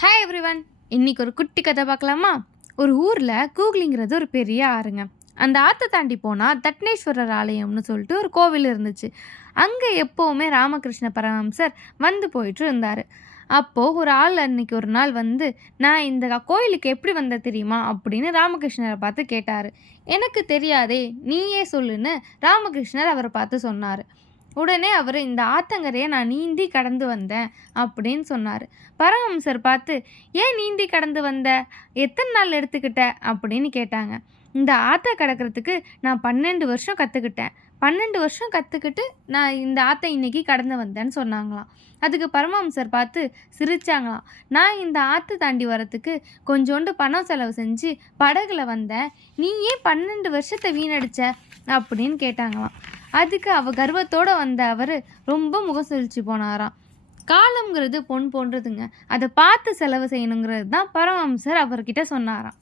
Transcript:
Hi everyone. இன்னைக்கு ஒரு குட்டி கதை பார்க்கலாமா? ஒரு ஊரில் கூகுளிங்கிறது ஒரு பெரிய ஆறுங்க. அந்த ஆற்றை தாண்டி போனால் தட்னேஸ்வரர் ஆலயம்னு சொல்லிட்டு ஒரு கோவில் இருந்துச்சு. அங்கே எப்போவுமே ராமகிருஷ்ண பரமஹம்சர் வந்து போயிட்டு இருந்தார். அப்போது ஒரு ஆள் அன்னைக்கு ஒரு நாள் வந்து, நான் இந்த கோயிலுக்கு எப்படி வந்த தெரியுமா அப்படின்னு ராமகிருஷ்ணரை பார்த்து கேட்டார். எனக்கு தெரியாதே, நீயே சொல்லுன்னு ராமகிருஷ்ணர் அவரை பார்த்து சொன்னார். உடனே அவர், இந்த ஆத்தங்கரையை நான் நீந்தி கடந்து வந்தேன் அப்படின்னு சொன்னார். பரமஹம்சர் பார்த்து, ஏன் நீந்தி கடந்து வந்த, எத்தனை நாள் எடுத்துக்கிட்ட அப்படின்னு கேட்டாங்க. இந்த ஆற்றை கடக்கிறதுக்கு நான் 12 வருஷம் கற்றுக்கிட்டேன். 12 வருஷம் கற்றுக்கிட்டு நான் இந்த ஆற்றை இன்னைக்கு கடந்து வந்தேன்னு சொன்னாங்களாம். அதுக்கு பரமஹம்சர் பார்த்து சிரிச்சாங்களாம். நான் இந்த ஆற்று தாண்டி வரத்துக்கு கொஞ்சோண்டு பணம் செலவு செஞ்சு படகுல வந்தேன், நீ ஏன் 12 வருஷத்தை வீணடிச்ச அப்படின்னு கேட்டாங்களாம். அதுக்கு கர்வத்தோடு வந்த அவர் ரொம்ப முகம் சுழிச்சு போனாராம். காலம்ங்கிறது பொன் போன்றதுங்க, அதை பார்த்து செலவு செய்யணுங்கிறது தான் பரமஹம்சர் அவர்கிட்ட சொன்னாராம்.